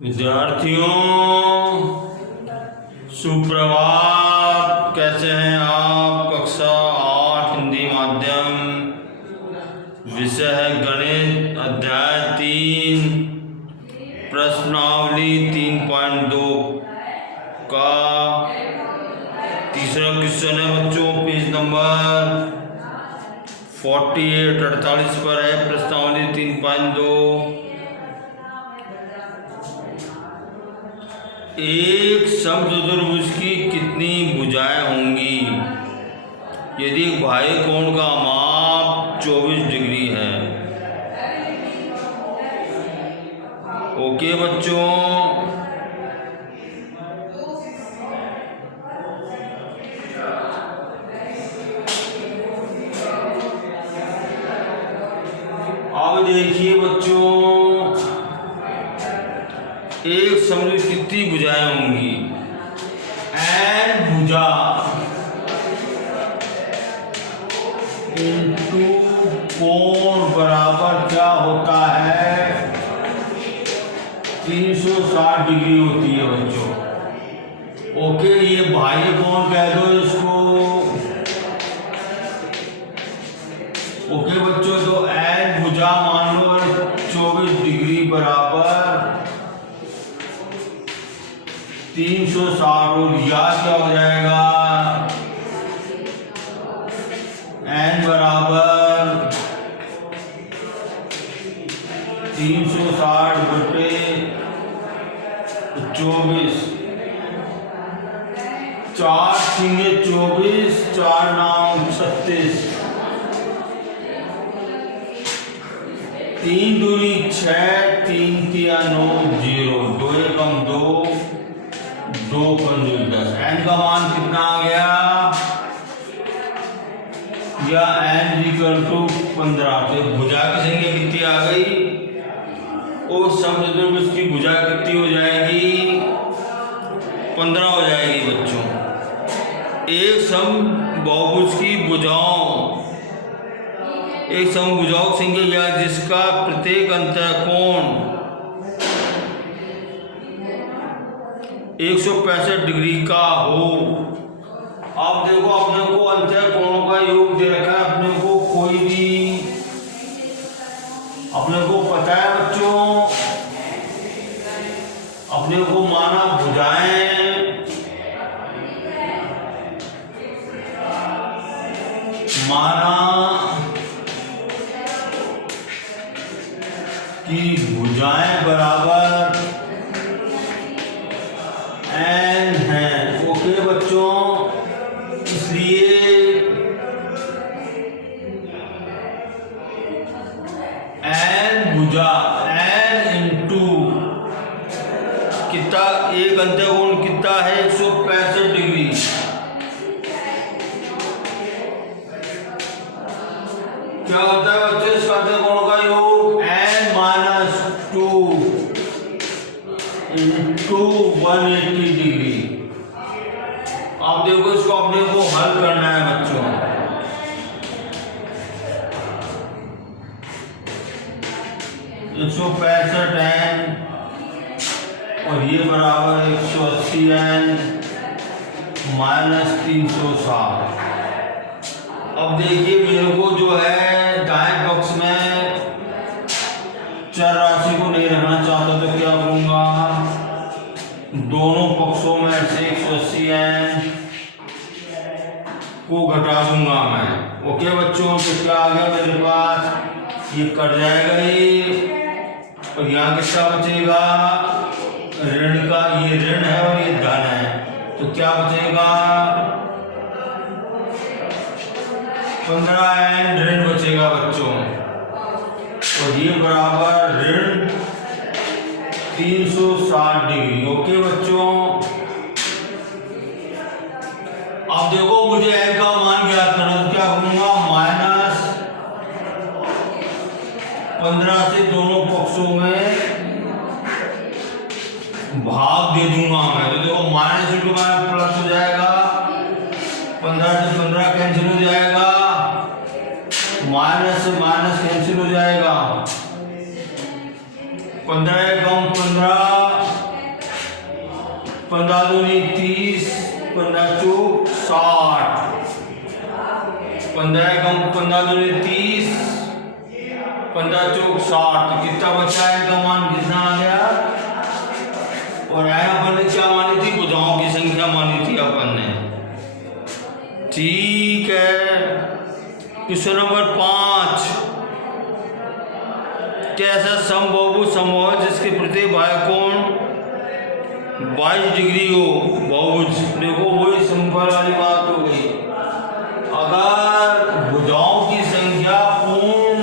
विद्यार्थियों सुप्रभात। कैसे हैं आप? कक्षा 8 हिंदी माध्यम, विषय है गणित, अध्याय 3, प्रश्नावली 3.2 का तीसरा क्वेश्चन है बच्चों। पेज नंबर 48 पर है प्रश्नावली 3.2। एक समचतुर्भुज की कितनी भुजाएं होंगी यदि बाह्य कोण का माप 24 डिग्री है? ओके बच्चों, अब देखिए बच्चों, एक समचतुर्भुज कितनी भुजाएं होंगी? n भुजा इंटू कोण बराबर क्या होता है? 360 डिग्री होती है बच्चों। ओके, ये बाह्य कोण कह दो इसको। ओके बच्चों, तो n भुजा मान लो 24 डिग्री बराबर 360, और याद क्या हो जाएगा? n बराबर 360 बटे 24, 4 छींगे 24, 4 9 36, 3 दूनी 6, 3 तिया 9 0, 2 एकम 2, 2 पंजे 10। n का मान कितना आ गया? या n इक्वल टू 15। तो भुजा की संख्या कितनी आ गई? और समचतुर्भुज की भुजा कितनी हो जाएगी? 15 हो जाएगी बच्चों। एक समबाहुभुज की भुजाओं, एक समभुजाओं की संख्या या जिसका प्रत्येक अंतःकोण 165 डिग्री का हो। आप देखो, अपने को अंतःकोणों का योग दे रखा है अपने को, कोई भी अपने को पता है बच्चों, अपने को माना भुजाएं कि भुजाएं बराबर n है। ओके बच्चों, इसलिए n भुजा n इंटू कितना, एक अंतःकोण कितना है? 165 डिग्री। क्या होता है बच्चों इस अंतःकोण का योग? n minus 2 into 180 degree. आप देखो, इसको अपने को हल करना है बच्चों। एक 165 n और ये बराबर 180 n माइनस 360। अब देखिए, मेरे को जो है दाएं पक्ष में चर राशि को नहीं रखना चाहता, तो क्या करूंगा? दोनों पक्षों में से 180 n को घटा दूंगा मैं। ओके बच्चों, तो क्या आ गया मेरे पास? ये कट जाएगा ये, और यहाँ कितना बचेगा? ऋण का, ये ऋण है और ये धन है, तो क्या बचेगा? 15 n ऋण बचेगा बच्चों, और ये बराबर ऋण 360 डिग्री। ओके बच्चों, अब देखो, मुझे n का मान ज्ञात करना, तो क्या करूंगा? माइनस 15 से दोनों पक्षों में भाग दे दूंगा मैं। तो देखो, माइनस इंटू माइनस प्लस हो जाएगा, 15 से 15 कैंसिल हो जाएगा, माइनस से माइनस कैंसिल हो जाएगा, 15 कम 15 15 दूनी 30, 15 चौक 60, 15 दूनी 30, 15 चौक 60। तो कितना बचा है? इनका मान कितना आ गया? और अपन ने क्या मानी थी? भुजाओं की संख्या मानी थी अपन ने। ठीक है। क्वेश्चन नंबर 5, कैसा समबाहु समूह जिसके प्रत्येक बाह्य कोण 22 डिग्री हो बहुभुज। देखो वही सिंपल वाली बात हो गई। अगर भुजाओं की संख्या पूर्ण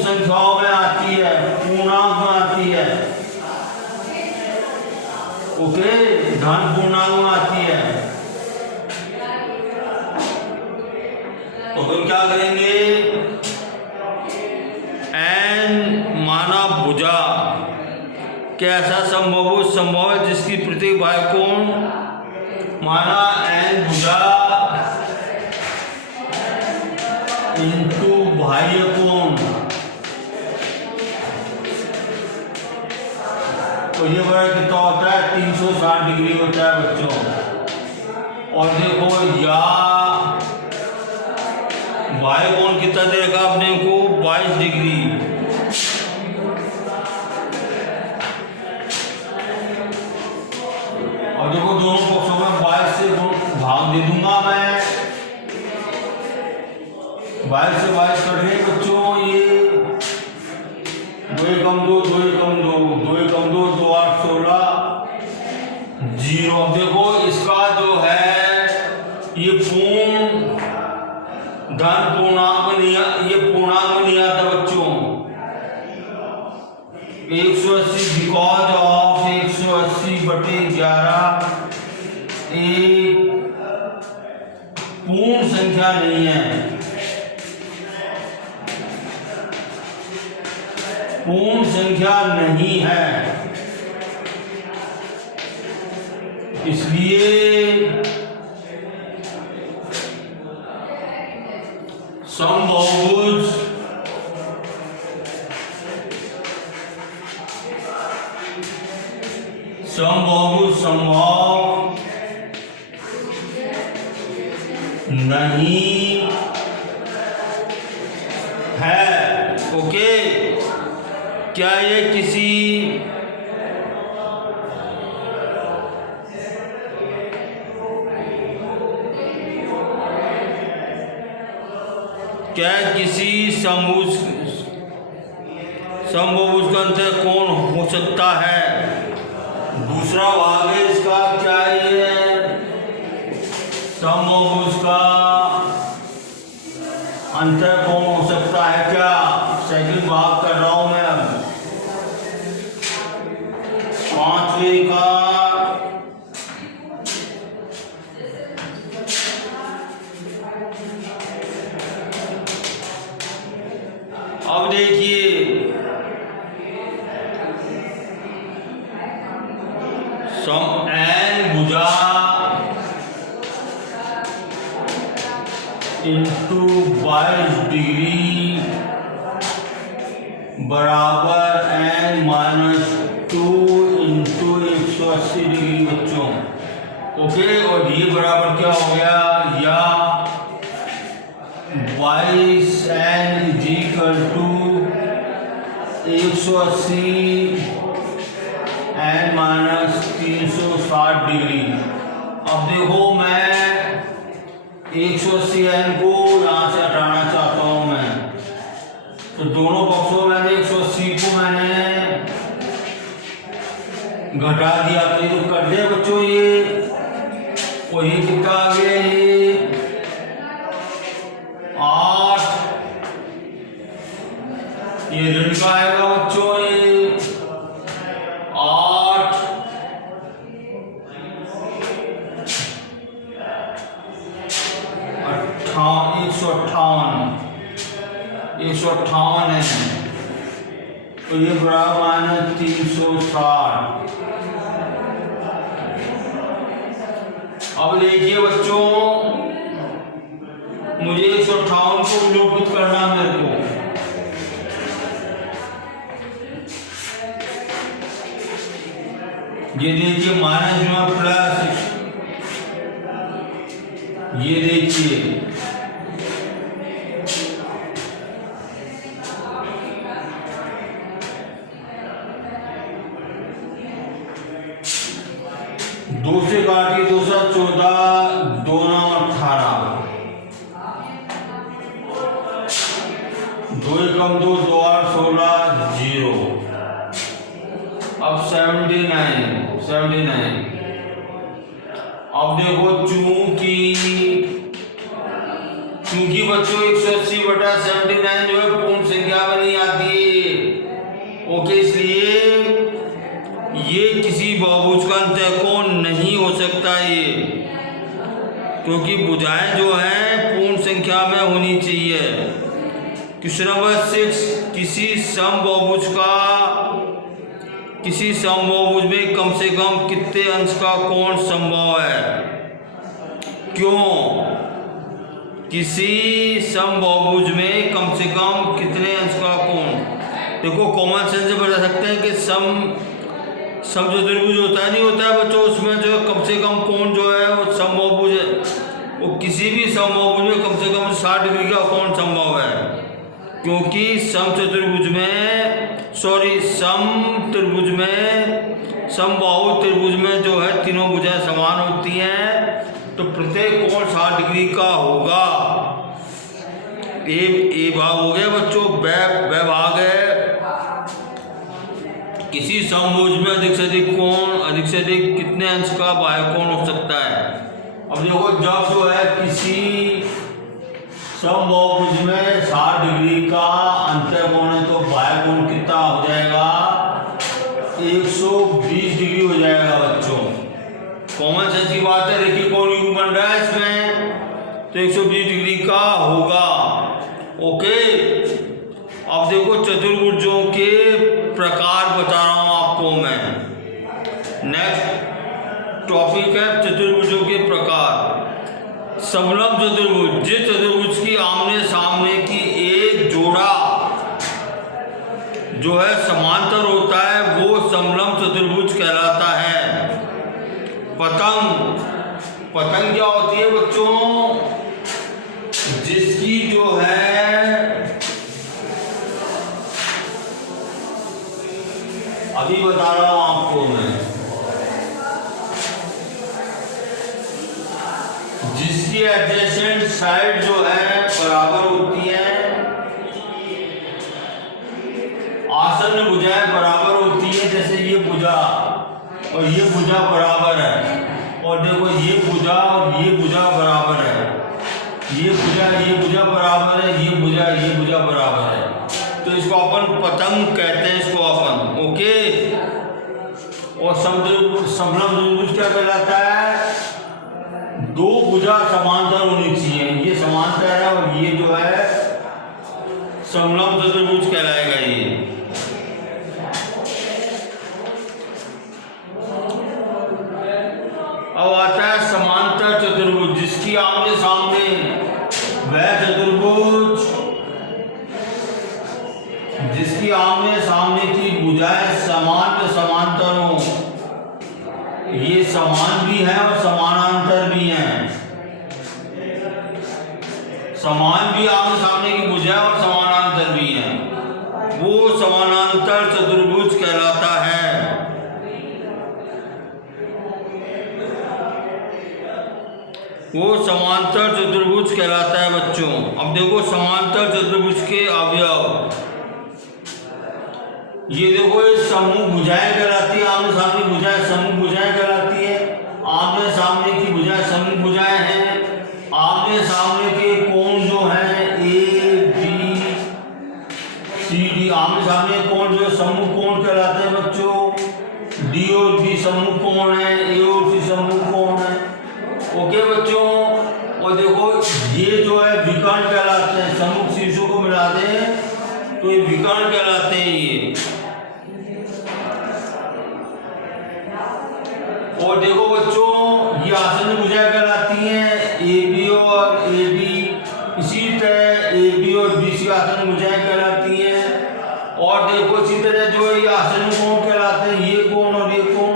संख्याओं में आती है, पूर्णांक में आती है, ओके, धन पूर्णांक में आती है, तो हम क्या करेंगे? n माना भुजा कैसा संभव है जिसकी प्रत्येक बाह्य कोण माना n भुजा इंटू बाह्य कोण, तो ये बड़ा कितना होता है? 360 डिग्री होता है बच्चों। और देखो या बाह्य कोण कितना देगा अपने को? 22 डिग्री। और देखो दोनों पक्षों में 22 से भाग दे दूंगा मैं। 22 से 22 कट गए बच्चों। ये 2 कम 2, 2 कम 2, 2 कम 2, 2 8 16 0। अब देखो इसका जो है ये पूर्ण धन पूर्णांक में ये पूर्णांक में नहीं आता बच्चों। 180 बिकॉज ऑफ 180/11 एक पूर्ण संख्या नहीं है, पूर्ण संख्या नहीं है, इसलिए समबाहुभुज संभव नहीं है। ओके, क्या ये किसी समबाहुभुज का अंतर कोण हो सकता है? दूसरा भाग है इसका। क्या ये समबाहुभुज का अंतर कोण हो सकता है क्या? सेकंड भाग कर रहा हूं मैं अब। 5वें का अब देखिए n भुजा इंटू 22 डिग्री बराबर n माइनस 2 इंटू 180 डिग्री बच्चों। ओके, और ये बराबर क्या हो गया? या 22n is equal to 180 n minus 360 degree. अब देखो मैं 180 n को यहाँ से हटाना चाहता हूँ मैं, तो दोनों पक्षों में 180 को मैंने घटा दिया, तो ये तो कर दिया बच्चों ये। और ये कितना आ गया? ये 8, ये ऋण का आएगा बच्चों। ये 8 158 है, तो ये बराबर है 360। अब देखिए बच्चों, मुझे 158 को विलोपित करना मेरे को। ये देखिए माइनस में प्लस, ये देखिए दो से काटिए, 2 से 14, 2 9 18, 2 एकम 2, 2 8 16, 0। अब 79। अब देखो चूंकि बच्चों 180/79 जो है पूर्ण संख्या में नहीं आती है। ओके, इसलिए ये किसी बहुभुज का अंतःकोण नहीं हो सकता ये, क्योंकि भुजाएं जो हैं पूर्ण संख्या में होनी चाहिए। क्वेश्चन नंबर 6, किसी समबाहुभुज में कम से कम कितने अंश का कोण संभव है? क्यों? किसी समबाहुभुज में कम से कम कितने अंश का कोण? देखो कॉमन सेंस से बता सकते हैं कि समचतुर्भुज होता है, नहीं होता है बच्चों, उसमें जो कम से कम कोण जो है वो समबाहुभुज है, वो किसी भी समबाहुभुज में कम से कम 60 डिग्री का कोण संभव है, क्योंकि समबाहु त्रिभुज में जो है तीनों भुजाएं समान होती हैं, तो प्रत्येक कोण 60 डिग्री का होगा। ए भाग हो गया बच्चों, ब भाग है किसी समभुज में अधिक से अधिक कितने अंश का बाह्य कोण हो सकता है। अब देखो जब जो है किसी समबाहुभुज में 60 डिग्री का अंतःकोण है तो बाह्य कोण कितना हो जाएगा? 120 डिग्री हो जाएगा बच्चों। कॉमन सेंस की बात है, देखिए कोण U बन रहा है इसमें, तो 120 डिग्री का होगा। ओके, अब देखो चतुर्भुजों के प्रकार बता रहा हूं आपको मैं। नेक्स्ट टॉपिक है चतुर्भुजों के प्रकार। समलंब चतुर्भुज, जिस चतुर्भुज की आमने सामने की एक जोड़ा जो है समांतर होता है वो समलंब चतुर्भुज कहलाता है। पतंग क्या होती है बच्चों? जिसकी जो है अभी बता रहा हूं आपको मैं, जिसकी एडजेसेंट साइड जो है बराबर होती है, आसन्न भुजाएं बराबर होती है। जैसे ये भुजा और ये भुजा बराबर है, और देखो ये भुजा और ये भुजा बराबर है, ये भुजा बराबर है, ये भुजा बराबर है, तो इसको अपन पतंग कहते हैं इसको अपन। ओके, और समलंब चतुर्भुज क्या कहलाता है? दो भुजा समांतर होनी चाहिए, ये समांतर है और ये जो है समलंब चतुर्भुज कहलाएगा ये। अब आता है समांतर चतुर्भुज, जिसकी आमने सामने वह चतुर्भुज जिसकी आमने सामने की भुजाएं समान व समांतर हो। ये समान भी है और समानांतर भी है। समान भी आमने सामने की भुजाएं और समानांतर भी है, वो समानांतर चतुर्भुज कहलाता है। वो समांतर चतुर्भुज कहलाता है बच्चों। अब देखो समांतर चतुर्भुज के अवयव, ये देखो ये समूह भुजाएं कहलाती है, आमने सामने भुजाएं समूह भुजाएं कहलाती है। आमने सामने की भुजाएं समूह भुजाएं हैं। आमने सामने के कोण जो हैं ए बी सी डी, आमने सामने कोण जो समूह कोण कहलाते हैं बच्चों। डी और बी समूह कोण है, ए और सी समूह कोण है। ओके बच्चों, और देखो ये जो है विकर्ण कहलाते हैं, समूह शीर्षों को मिला दें तो ये विकर्ण कहलाते हैं ये। और देखो बच्चों ये आसन्न भुजाएं कहलाती हैं, ए बी और ए डी, इसी तरह ए बी और बी सी आसन्न भुजाएं कहलाती हैं। और देखो इसी तरह जो है ये आसन्न कोण कहलाते हैं, ये कोण और ये कोण।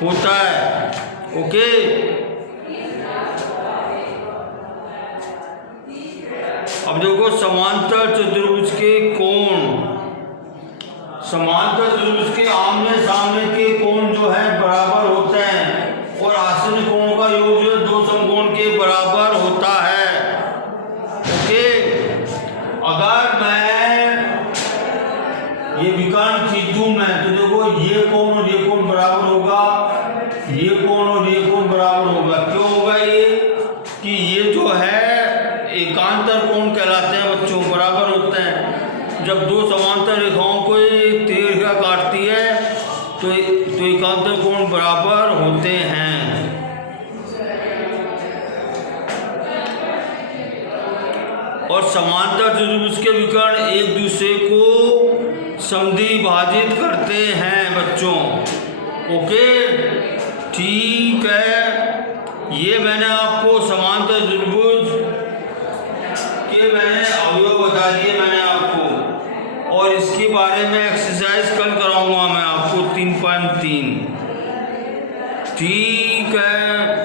होता है। ओके, अब देखो समांतर चतुर्भुज के कोण, समांतर चतुर्भुज के आमने सामने के कोण जो है बराबर होते हैं और आसन्न कोणों का योग जो है दो समकोण के बराबर होता है। ओके, अगर मैं ये विकर्ण खींचूं मैं तो देखो ये कोण और ये कोण बराबर होगा, ये कोण और ये कोण बराबर होगा। क्यों होगा ये? कि ये जो है एकांतर कोण कहलाते हैं बच्चों, बराबर होते हैं। जब दो समांतर रेखाओं को तेज रेखा काटती है तो एकांतर कोण बराबर होते हैं। और समांतर चतुर्भुज के विकर्ण एक दूसरे को समद्विभाजित करते हैं बच्चों। ओके, ठीक है, ये मैंने आपको समांतर चतुर्भुज के मैंने अवयव बता दिए मैंने आपको, और इसके बारे में एक्सरसाइज कल कराऊंगा मैं आपको 3.3। ठीक है।